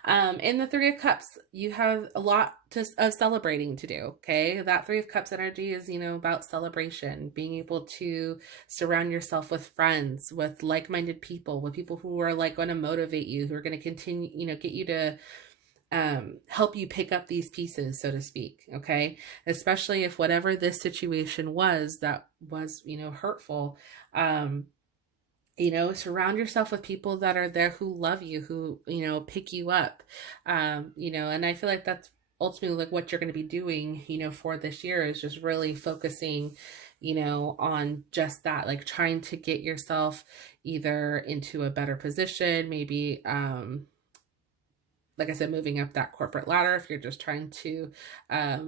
In the Three of Cups, you have a lot of celebrating to do, okay? That Three of Cups energy is, about celebration, being able to surround yourself with friends, with like-minded people, with people who are like going to motivate you, who are going to continue, get you to help you pick up these pieces, so to speak, okay? Especially if whatever this situation was that was, hurtful, surround yourself with people that are there who love you, who, pick you up, and I feel like that's ultimately like what you're going to be doing, for this year is just really focusing, on just that, like trying to get yourself either into a better position, maybe, like I said, moving up that corporate ladder if you're just trying to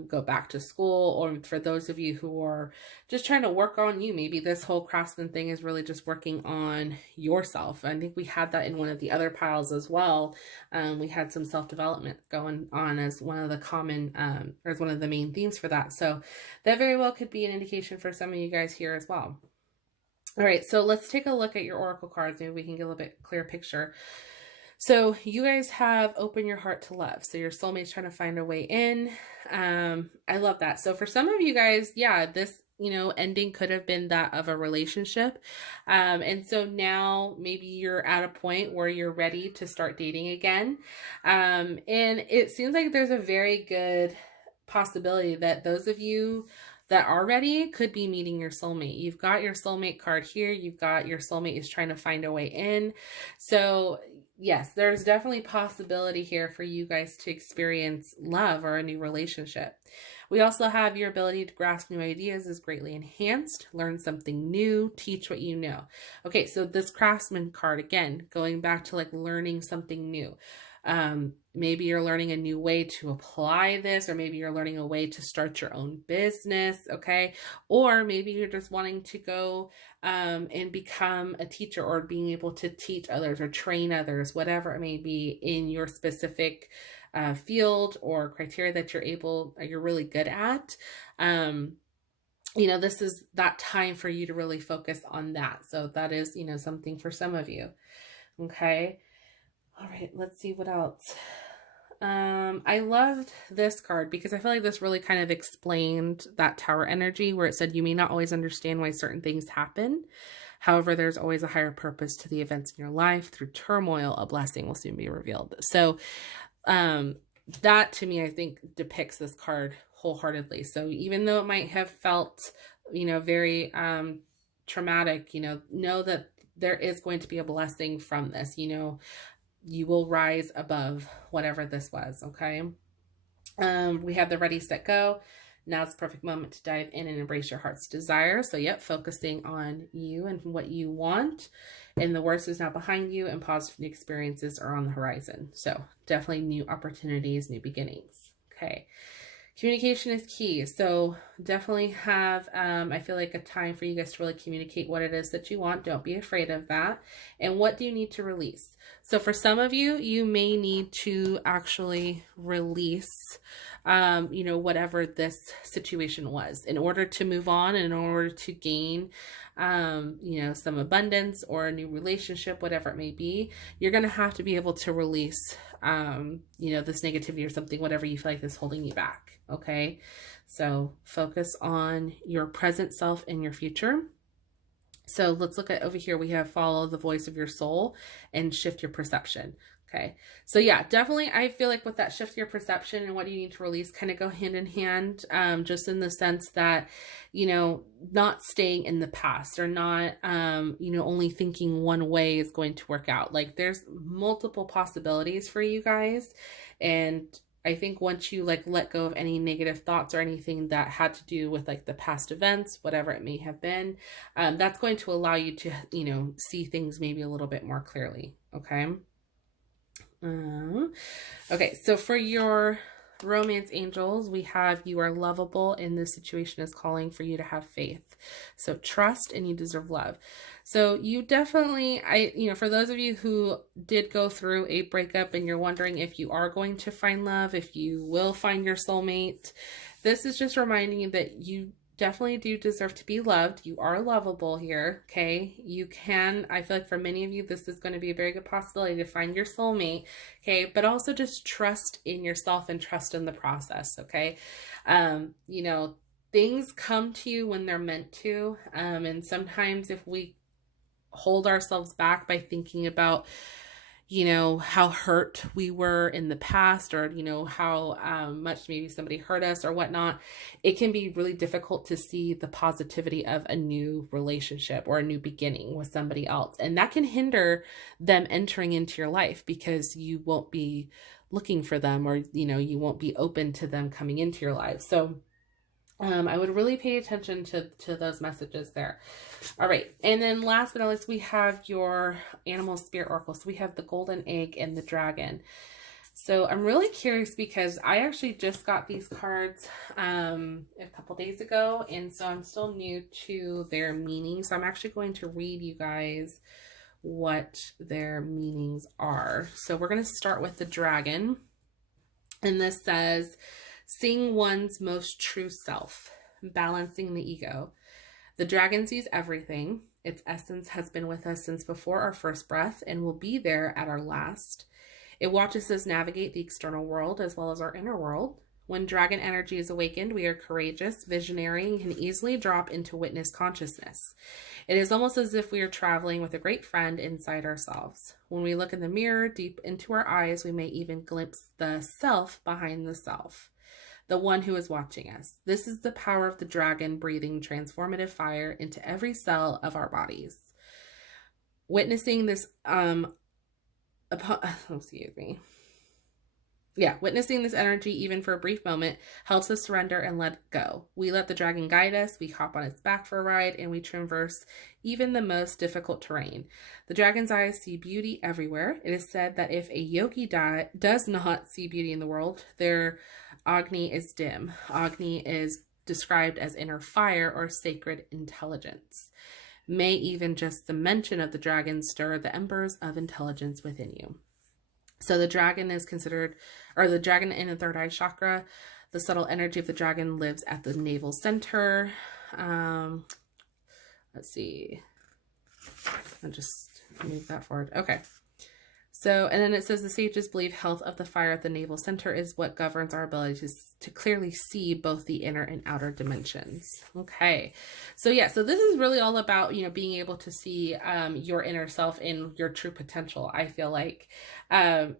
go back to school, or for those of you who are just trying to work on you, maybe this whole craftsman thing is really just working on yourself. I think we had that in one of the other piles as well. We had some self-development going on as one of the common, or as one of the main themes for that. So that very well could be an indication for some of you guys here as well. All right, so let's take a look at your oracle cards. Maybe we can get a little bit clearer picture. So you guys have opened your heart to love. So your soulmate's trying to find a way in. I love that. So for some of you guys, yeah, this, ending could have been that of a relationship. And so now maybe you're at a point where you're ready to start dating again. And it seems like there's a very good possibility that those of you that are ready could be meeting your soulmate. You've got your soulmate card here. You've got your soulmate is trying to find a way in. So yes, there's definitely possibility here for you guys to experience love or a new relationship. We also have your ability to grasp new ideas is greatly enhanced, learn something new, teach what you know. Okay, so this craftsman card, again, going back to like learning something new. Maybe you're learning a new way to apply this, or maybe you're learning a way to start your own business, okay? Or maybe you're just wanting to go and become a teacher, or being able to teach others or train others, whatever it may be in your specific field or criteria that you're really good at. This is that time for you to really focus on that. So that is, something for some of you, okay? All right, let's see what else. I loved this card because I feel like this really kind of explained that Tower energy, where it said you may not always understand why certain things happen. However, there's always a higher purpose to the events in your life. Through turmoil, a blessing will soon be revealed. So that to me, I think depicts this card wholeheartedly. So even though it might have felt, very traumatic, know that there is going to be a blessing from this. You will rise above whatever this was, okay? We have the ready, set, go. Now's the perfect moment to dive in and embrace your heart's desire. So, yep, focusing on you and what you want. And the worst is now behind you, and positive new experiences are on the horizon. So, definitely new opportunities, new beginnings, okay? Communication is key. So definitely have, I feel like, a time for you guys to really communicate what it is that you want. Don't be afraid of that. And what do you need to release? So for some of you, you may need to actually release, whatever this situation was in order to move on, and in order to gain, some abundance or a new relationship, whatever it may be. You're going to have to be able to release, this negativity or something, whatever you feel like is holding you back. Okay, so focus on your present self and your future. So let's look at over here. We have follow the voice of your soul and shift your perception. Okay, so yeah, definitely I feel like with that shift your perception and what you need to release kind of go hand in hand, just in the sense that, not staying in the past, or not, only thinking one way is going to work out. Like there's multiple possibilities for you guys. And I think once you let go of any negative thoughts or anything that had to do with the past events, whatever it may have been, that's going to allow you to, see things maybe a little bit more clearly. Okay. Okay. So for your romance angels, we have you are lovable, and this situation is calling for you to have faith. So trust, and you deserve love. So you definitely, for those of you who did go through a breakup and you're wondering if you are going to find love, if you will find your soulmate, this is just reminding you that you definitely do deserve to be loved. You are lovable here, okay? You can, I feel like for many of you, this is going to be a very good possibility to find your soulmate, okay? But also just trust in yourself and trust in the process, okay? You know, things come to you when they're meant to. And sometimes if we hold ourselves back by thinking about, you know, how hurt we were in the past, or, you know, how much maybe somebody hurt us or whatnot, it can be really difficult to see the positivity of a new relationship or a new beginning with somebody else. And that can hinder them entering into your life because you won't be looking for them, or, you know, you won't be open to them coming into your life. So I would really pay attention to those messages there. All right. And then last but not least, we have your animal spirit oracle. So we have the golden egg and the dragon. So I'm really curious because I actually just got these cards a couple days ago. And so I'm still new to their meaning. So I'm actually going to read you guys what their meanings are. So we're going to start with the dragon. And this says, seeing one's most true self, balancing the ego. The dragon sees everything. Its essence has been with us since before our first breath and will be there at our last. It watches us navigate the external world as well as our inner world. When dragon energy is awakened, we are courageous, visionary, and can easily drop into witness consciousness. It is almost as if we are traveling with a great friend inside ourselves. When we look in the mirror, deep into our eyes, we may even glimpse the self behind the self, the one who is watching us. This is the power of the dragon breathing transformative fire into every cell of our bodies. Witnessing this, witnessing this energy, even for a brief moment, helps us surrender and let go. We let the dragon guide us, we hop on its back for a ride, and we traverse even the most difficult terrain. The dragon's eyes see beauty everywhere. It is said that if a yogi does not see beauty in the world, their Agni is dim. Agni is described as inner fire or sacred intelligence. May even just the mention of the dragon stir the embers of intelligence within you. So the dragon is considered, or the dragon in the third eye chakra. The subtle energy of the dragon lives at the navel center. Let's see. I'll just move that forward. Okay. So, and then it says the sages believe health of the fire at the navel center is what governs our ability to clearly see both the inner and outer dimensions. Okay. So yeah, so this is really all about, you know, being able to see your inner self in your true potential, I feel like. And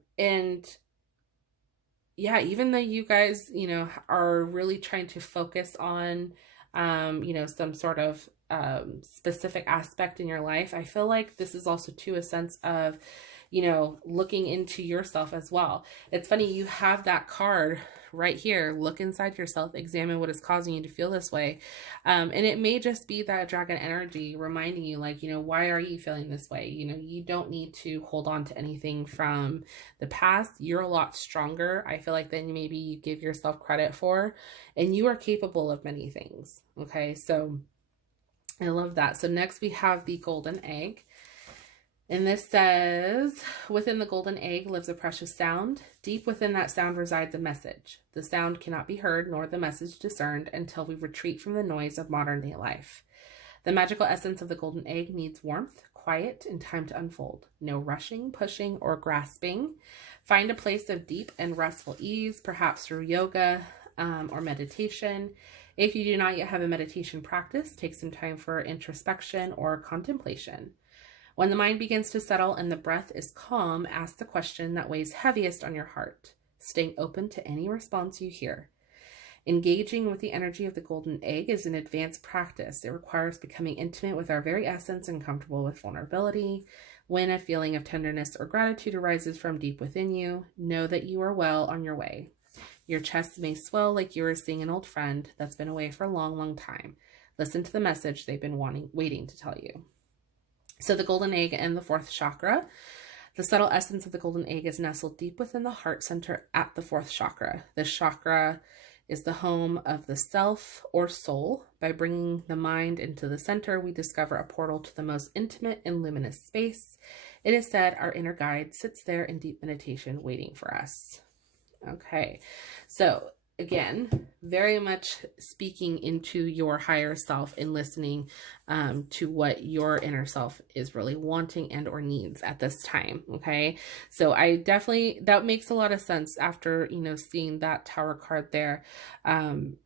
yeah, even though you guys, you know, are really trying to focus on, you know, some sort of specific aspect in your life, I feel like this is also too a sense of, you know, looking into yourself as well. It's funny, you have that card right here. Look inside yourself, examine what is causing you to feel this way. And it may just be that dragon energy reminding you, like, you know, why are you feeling this way? You know, you don't need to hold on to anything from the past. You're a lot stronger, I feel like, than maybe you give yourself credit for. And you are capable of many things. Okay, so I love that. So next we have the golden egg. And this says, within the golden egg lives a precious sound. Deep within that sound resides a message. The sound cannot be heard nor the message discerned until we retreat from the noise of modern day life. The magical essence of the golden egg needs warmth, quiet, and time to unfold. No rushing, pushing, or grasping. Find a place of deep and restful ease, perhaps through yoga or meditation. If you do not yet have a meditation practice, take some time for introspection or contemplation. When the mind begins to settle and the breath is calm, ask the question that weighs heaviest on your heart, staying open to any response you hear. Engaging with the energy of the golden egg is an advanced practice. It requires becoming intimate with our very essence and comfortable with vulnerability. When a feeling of tenderness or gratitude arises from deep within you, know that you are well on your way. Your chest may swell like you are seeing an old friend that's been away for a long, long time. Listen to the message they've been waiting to tell you. So the golden egg and the fourth chakra. The subtle essence of the golden egg is nestled deep within the heart center at the fourth chakra. This chakra is the home of the self or soul. By bringing the mind into the center, we discover a portal to the most intimate and luminous space. It is said our inner guide sits there in deep meditation waiting for us. Okay, so again, very much speaking into your higher self and listening to what your inner self is really wanting and or needs at this time. Okay. So I definitely, that makes a lot of sense after, you know, seeing that Tower card there,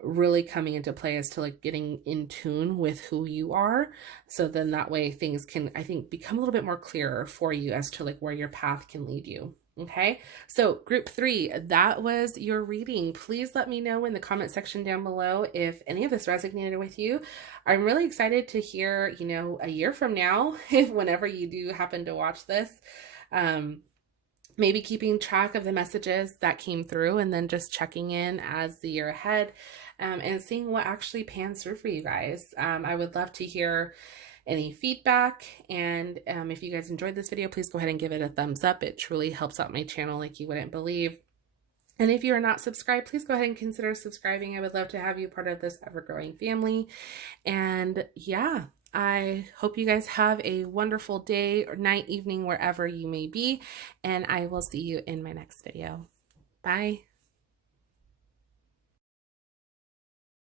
really coming into play as to like getting in tune with who you are. So then that way things can, I think, become a little bit more clearer for you as to like where your path can lead you. Okay, so group 3, that was your reading. Please let me know in the comment section down below if any of this resonated with you. I'm really excited to hear, you know, a year from now, if whenever you do happen to watch this, maybe keeping track of the messages that came through and then just checking in as the year ahead, and seeing what actually pans through for you guys. I would love to hear any feedback, and if you guys enjoyed this video, please go ahead and give it a thumbs up. It truly helps out my channel like you wouldn't believe. And if you are not subscribed, please go ahead and consider subscribing. I would love to have you part of this ever-growing family. And yeah, I hope you guys have a wonderful day or night, evening, wherever you may be, and I will see you in my next video. Bye.